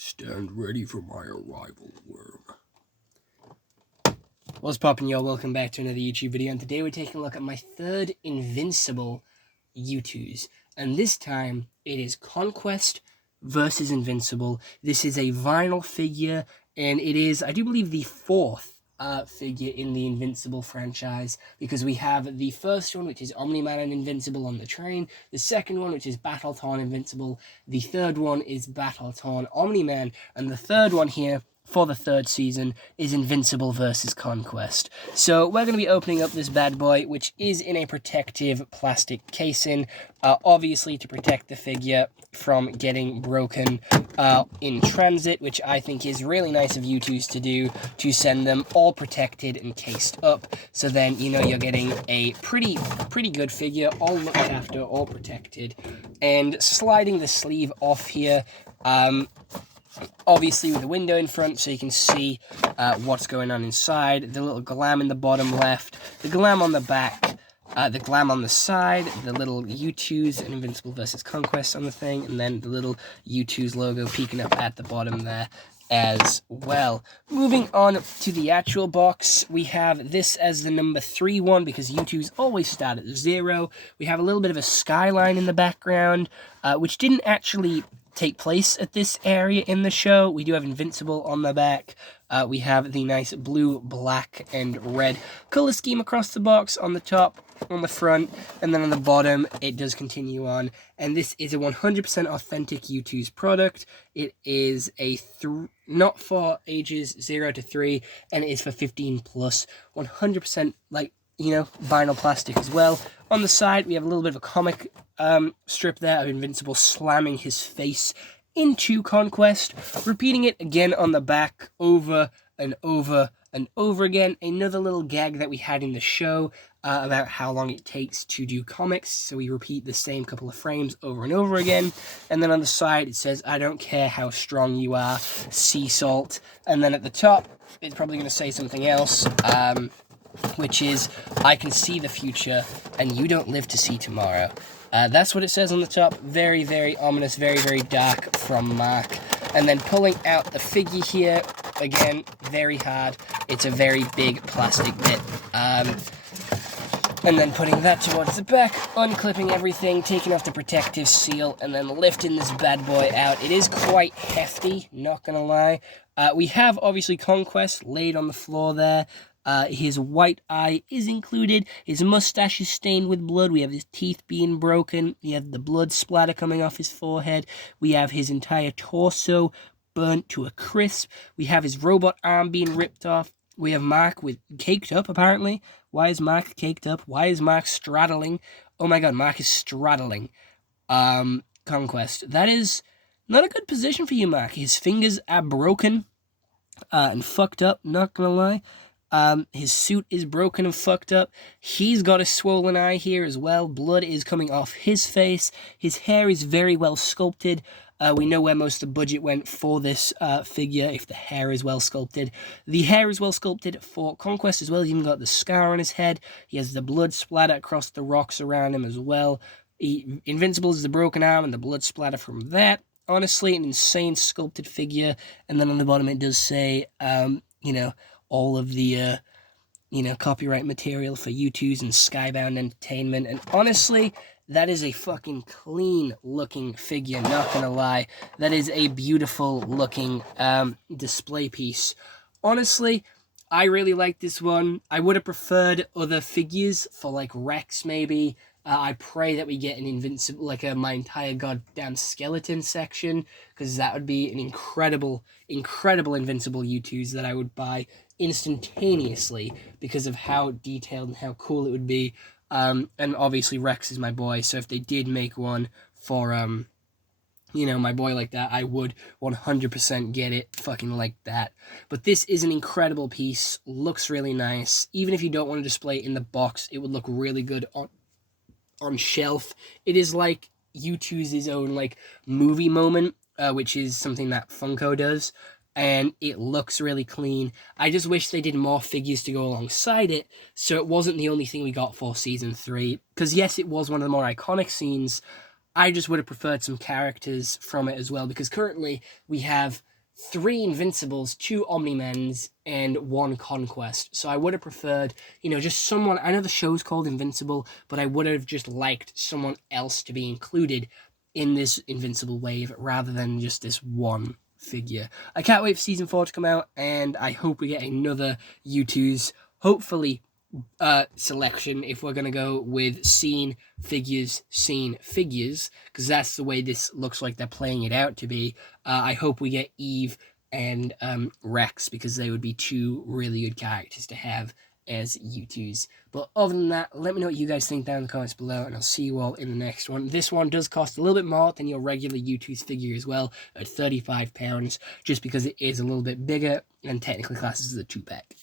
Stand ready for my arrival, worm. What's poppin', y'all? Welcome back to another YouTube video, and today we're taking a look at my third Invincible Youtooz. And this time, it is Conquest versus Invincible. This is a vinyl figure, and it is, I do believe, the fourth figure in the Invincible franchise, because we have the first one, which is Omni-Man and Invincible on the train, the second one, which is Battle-Torn Invincible, the third one is Battle-Torn Omni-Man, and the third one here for the third season is Invincible versus Conquest. So we're going to be opening up this bad boy, which is in a protective plastic casing, obviously to protect the figure from getting broken in transit, which I think is really nice of Youtooz to do, to send them all protected and cased up, so then, you know, you're getting a pretty good figure, all looked after, all protected. And sliding the sleeve off here, obviously with a window in front so you can see what's going on inside, the little glam in the bottom left, the glam on the back, the glam on the side, the little Youtooz and Invincible versus Conquest on the thing, and then the little Youtooz logo peeking up at the bottom there as well. Moving on to the actual box, we have this as the number 3 one, because Youtooz always start at 0. We have a little bit of a skyline in the background, which didn't actually take place at this area in the show. We do have Invincible on the back. We have the nice blue, black, and red color scheme across the box on the top, on the front, and then on the bottom it does continue on. And this is a 100% authentic Youtooz product. It is a not for ages 0 to 3, and it is for 15 plus. 100% like, you know, vinyl plastic as well. On the side, we have a little bit of a comic strip there of Invincible slamming his face into Conquest, repeating it again on the back over and over and over again. Another little gag that we had in the show about how long it takes to do comics, so we repeat the same couple of frames over and over again. And then on the side it says, "I don't care how strong you are, sea salt." And then at the top it's probably going to say something else, which is, "I can see the future, and you don't live to see tomorrow." That's what it says on the top. Very, very ominous, very, very dark from Mark. And then pulling out the figure here, again, very hard. It's a very big plastic bit. And then putting that towards the back, unclipping everything, taking off the protective seal, and then lifting this bad boy out. It is quite hefty, not gonna lie. We have, obviously, Conquest laid on the floor there. His white eye is included. His mustache is stained with blood. We have his teeth being broken. We have the blood splatter coming off his forehead. We have his entire torso burnt to a crisp. We have his robot arm being ripped off. We have Mark with caked up, apparently. Why is Mark caked up? Why is Mark straddling? Oh my god, Mark is straddling Conquest. That is not a good position for you, Mark. His fingers are broken and fucked up, not gonna lie. His suit is broken and fucked up. He's got a swollen eye here as well. Blood is coming off his face. His hair is very well sculpted. We know where most of the budget went for this figure, if the hair is well sculpted. The hair is well sculpted for Conquest as well. He's even got the scar on his head. He has the blood splatter across the rocks around him as well. Invincible is the broken arm and the blood splatter from that. Honestly, an insane sculpted figure. And then on the bottom it does say, you know, all of the, copyright material for Youtooz and Skybound Entertainment. And honestly, that is a fucking clean-looking figure, not gonna lie. That is a beautiful-looking display piece. Honestly, I really like this one. I would have preferred other figures for, like, Rex, maybe. I pray that we get an Invincible, like my entire goddamn skeleton section, because that would be an incredible Invincible Youtooz that I would buy instantaneously because of how detailed and how cool it would be. And obviously Rex is my boy, so if they did make one for, my boy like that, I would 100% get it fucking like that. But this is an incredible piece, looks really nice. Even if you don't want to display it in the box, it would look really good on shelf. It is like Youtooz's own like movie moment, which is something that Funko does, and it looks really clean. I just wish they did more figures to go alongside it, so it wasn't the only thing we got for Season 3, because yes, it was one of the more iconic scenes. I just would have preferred some characters from it as well, because currently we have 3 Invincibles, 2 Omni-Mens, and 1 Conquest. So I would have preferred, just someone. I know the show's called Invincible, but I would have just liked someone else to be included in this Invincible wave rather than just this one figure. I can't wait for season 4 to come out, and I hope we get another Youtooz, hopefully selection, if we're going to go with seen figures, because that's the way this looks like they're playing it out to be. I hope we get Eve and Rex, because they would be 2 really good characters to have as Youtooz. But other than that, let me know what you guys think down in the comments below, and I'll see you all in the next one. This one does cost a little bit more than your regular Youtooz figure as well, at £35, just because it is a little bit bigger and technically classes as a 2-pack.